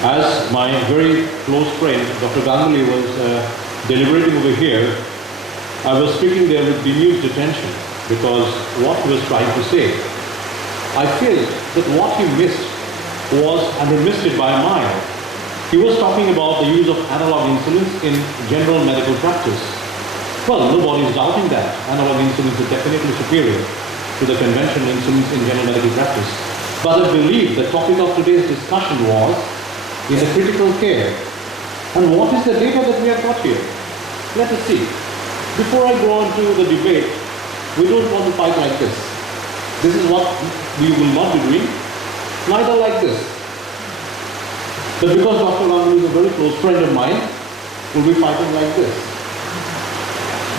As my very close friend, Dr. Ganguly, was deliberating over here, I was speaking there with bemused attention because what he was trying to say, I feel that what he missed was, and he missed it by a mile, he was talking about the use of analog insulins in general medical practice. Well, nobody is doubting that. Analog insulins are definitely superior to the conventional insulins in general medical practice. But I believe the topic of today's discussion was in the critical care. And what is the data that we have got here? Let us see. Before I go on to the debate, we don't want to fight like this. This is what we will not be doing, neither like this. But because Dr. Ganguly is a very close friend of mine, we'll be fighting like this.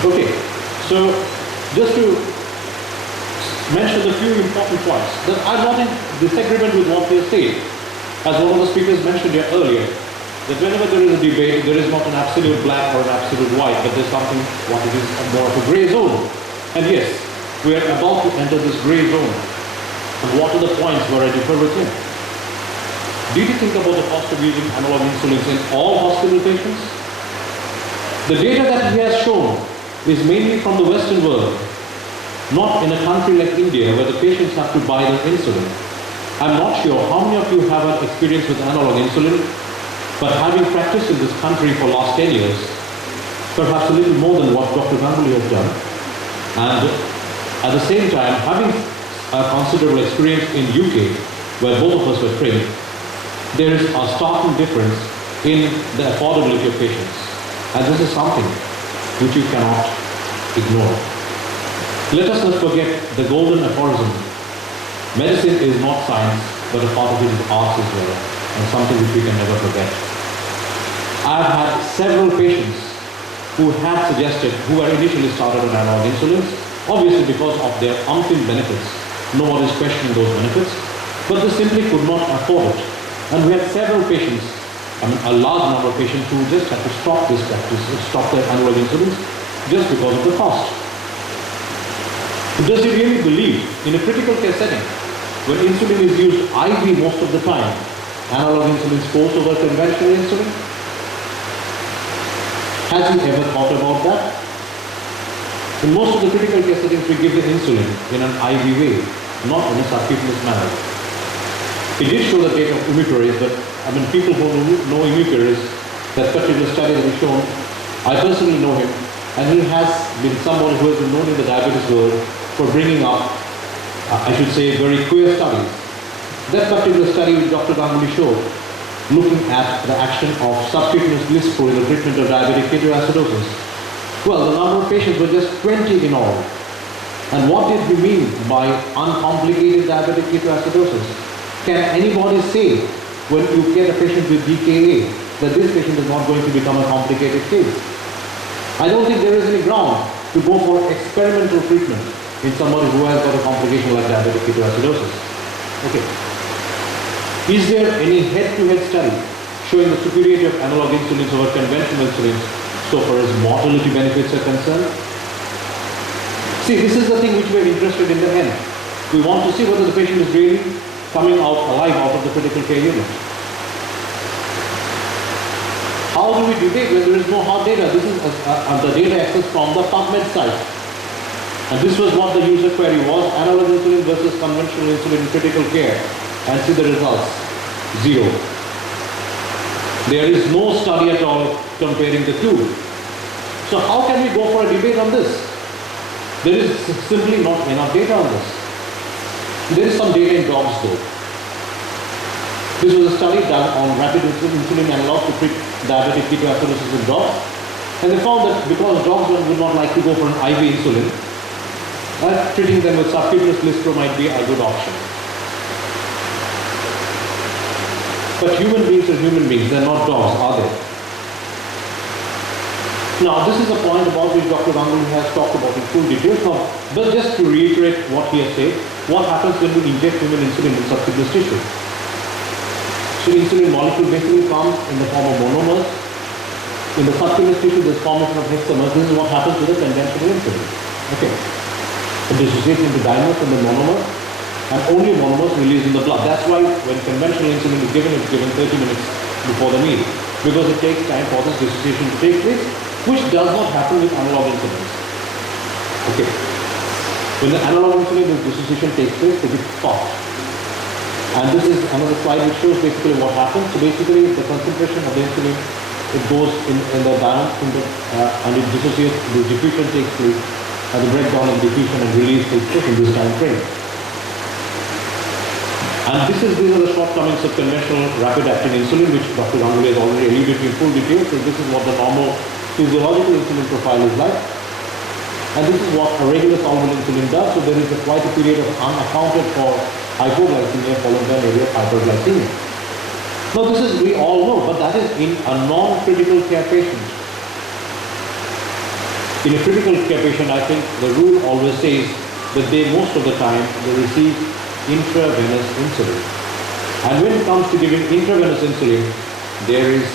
Okay, so just to mention a few important points, that I'm not in disagreement with what they say. As one of the speakers mentioned here earlier, that whenever there is a debate, there is not an absolute black or an absolute white, but there's something, what it is, more of a gray zone. And yes, we are about to enter this gray zone. And what are the points where I differ with him? Did you think about the cost of using analog insulins in all hospital patients? The data that he has shown is mainly from the Western world, not in a country like India where the patients have to buy their insulin. I'm not sure how many of you have had experience with analog insulin, but having practiced in this country for the last 10 years, perhaps a little more than what Dr. Ganguly has done, and at the same time having a considerable experience in UK, where both of us were trained, there is a stark difference in the affordability of patients. And this is something which you cannot ignore. Let us not forget the golden aphorism. Medicine is not science, but a part of it is arts as well, and something which we can never forget. I've had several patients who had suggested, who had initially started on analog insulins, obviously because of their umpteen benefits. No one is questioning those benefits, but they simply could not afford it. And we had several patients, a large number of patients who just had to stop this practice, stop their analog insulins, just because of the cost. Does he really believe in a critical care setting, when insulin is used IV most of the time, analog insulin scores over conventional insulin? Has he ever thought about that? In most of the critical care settings, we give the insulin in an IV way, not in a subcutaneous manner. He did show the data of imipirase, but people who know imipirase, that particular study that he shown, I personally know him, and he has been someone who has been known in the diabetes world for bringing up, I should say, very queer studies. That particular study which Dr. Ganguly showed, looking at the action of subcutaneous lispro in the treatment of diabetic ketoacidosis. Well, the number of patients were just 20 in all. And what did he mean by uncomplicated diabetic ketoacidosis? Can anybody say, when you get a patient with DKA, that this patient is not going to become a complicated case? I don't think there is any ground to go for experimental treatment in somebody who has got a complication like diabetic ketoacidosis. Okay. Is there any head-to-head study showing the superiority of analog insulins over conventional insulins so far as mortality benefits are concerned? See, this is the thing which we are interested in the end. We want to see whether the patient is really coming out alive out of the critical care unit. How do we debate when there is no hard data? This is the data access from the PubMed site. And this was what the user query was, analog insulin versus conventional insulin in critical care. And see the results, 0. There is no study at all comparing the two. So how can we go for a debate on this? There is simply not enough data on this. There is some data in dogs though. This was a study done on rapid insulin analog to treat diabetic ketoacidosis in dogs. And they found that because dogs would not like to go for an IV insulin, treating them with subcutaneous lispro might be a good option. But human beings are human beings, they're not dogs, are they? Now, this is a point about which Dr. Ganguly has talked about in full detail. Now, but just to reiterate what he has said, what happens when we inject human insulin in subcutaneous tissue? So, insulin molecule basically comes in the form of monomers. In the subcutaneous tissue, there's formation of hexamers. This is what happens to the conventional insulin. Okay. It dissociates into dimers and the monomer, and only monomers released in the blood. That's why when conventional insulin is given, it's given 30 minutes before the meal, because it takes time for this dissociation to take place, which does not happen with analog insulins. Okay. When the analog insulin, the dissociation takes place, they get stopped. And this is another slide which shows basically what happens. So basically the concentration of the insulin, it goes in the balance and it dissociates, the diffusion takes place, and the breakdown of diffusion and release takes place in this time frame. And these are the shortcomings of conventional rapid-acting insulin, which Dr. Ganguly has already alluded to in full detail. So this is what the normal physiological insulin profile is like. And this is what a regular soluble insulin does. So there is quite a period of unaccounted for hypoglycemia followed by maybe hyperglycemia. Now this is, we all know, but that is in a non-critical care patient. In a critical care patient, I think the rule always says that most of the time, they receive intravenous insulin. And when it comes to giving intravenous insulin, there is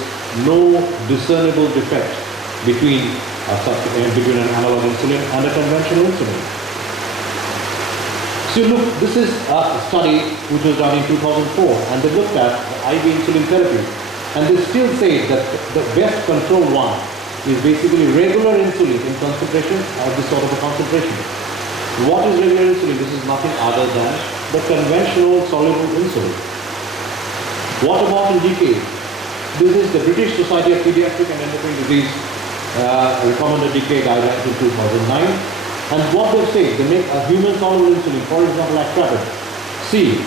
no discernible defect between an analog insulin and a conventional insulin. So look, this is a study which was done in 2004, and they looked at the IV insulin therapy, and they still say that the best controlled one is basically regular insulin in concentration or this sort of a concentration. What is regular insulin? This is nothing other than the conventional soluble insulin. What about in DK? This is the British Society of Pediatric and Endocrine Disease recommended DK guidelines in 2009. And what they say, they make a human soluble insulin, for example, actrapid. See,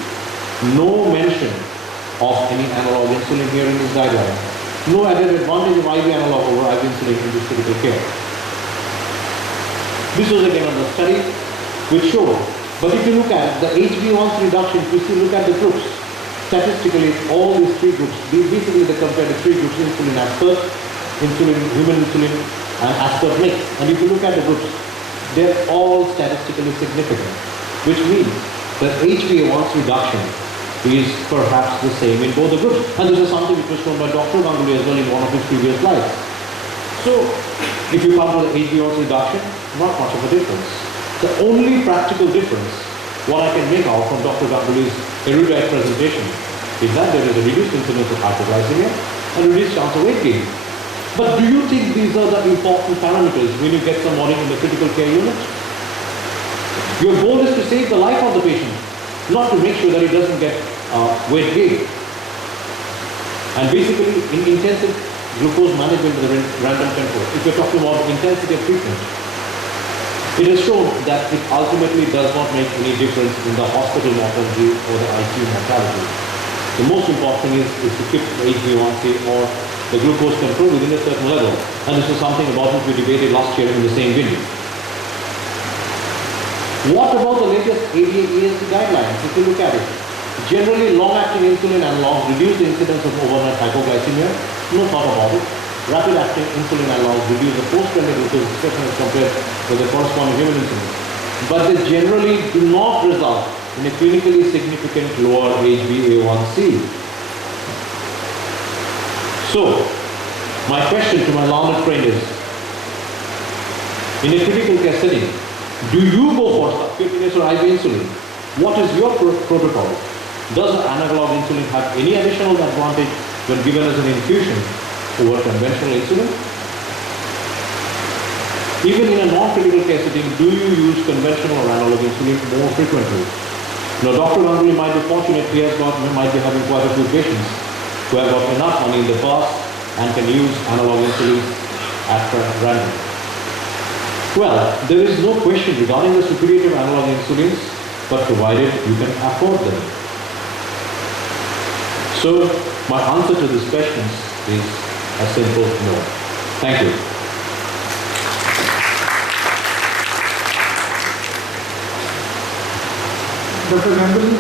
no mention of any analog insulin here in this guideline. No added advantage of IV analog over IV insulin in this critical care. This was again another study which showed. But if you look at the HbA1c reduction, if you look at the groups, statistically all these three groups, basically they compare the three groups, insulin aspart, insulin, human insulin, and aspart mix. And if you look at the groups, they're all statistically significant, which means that HbA1c reduction is perhaps the same in both the groups. And this is something which was shown by Dr. Ganguly as well in one of his previous slides. So, if you come to the HbA1c reduction, not much of a difference. The only practical difference, what I can make out from Dr. Ganguly's erudite presentation, is that there is a reduced incidence of hypoglycemia and reduced chance of weight gain. But do you think these are the important parameters when you get somebody in the critical care unit? Your goal is to save the life of the patient, not to make sure that he doesn't get weight gain. And basically, in intensive glucose management with a random tempo, if you're talking about intensity of treatment, it is shown that it ultimately does not make any difference in the hospital mortality or the ICU mortality. The most important thing is to keep the HbA1c or the glucose control within a certain level. And this is something about which we debated last year in the same video. What about the latest ADA-ESC guidelines? If you look at it, generally long-acting insulin analogs reduce the incidence of overnight hypoglycemia. No thought about it. Rapid-acting insulin analogs reduce the post-prandial glucose expression as compared with the corresponding human insulin. But they generally do not result in a clinically significant lower HbA1c. So, my question to my learned friend is, in a critical care setting, do you go for subcutaneous or IV insulin? What is your protocol? Does the analog insulin have any additional advantage when given as an infusion over conventional insulin? Even in a non-critical care setting, do you use conventional or analog insulin more frequently? Now, Dr. Ganguly might be fortunate, might be having quite a few patients who have got enough money in the past and can use analog insulin at random. Well, there is no question regarding the superiority of analog insulins, but provided you can afford them. So, my answer to these questions is a simple no. Thank you. Dr. Ganguly,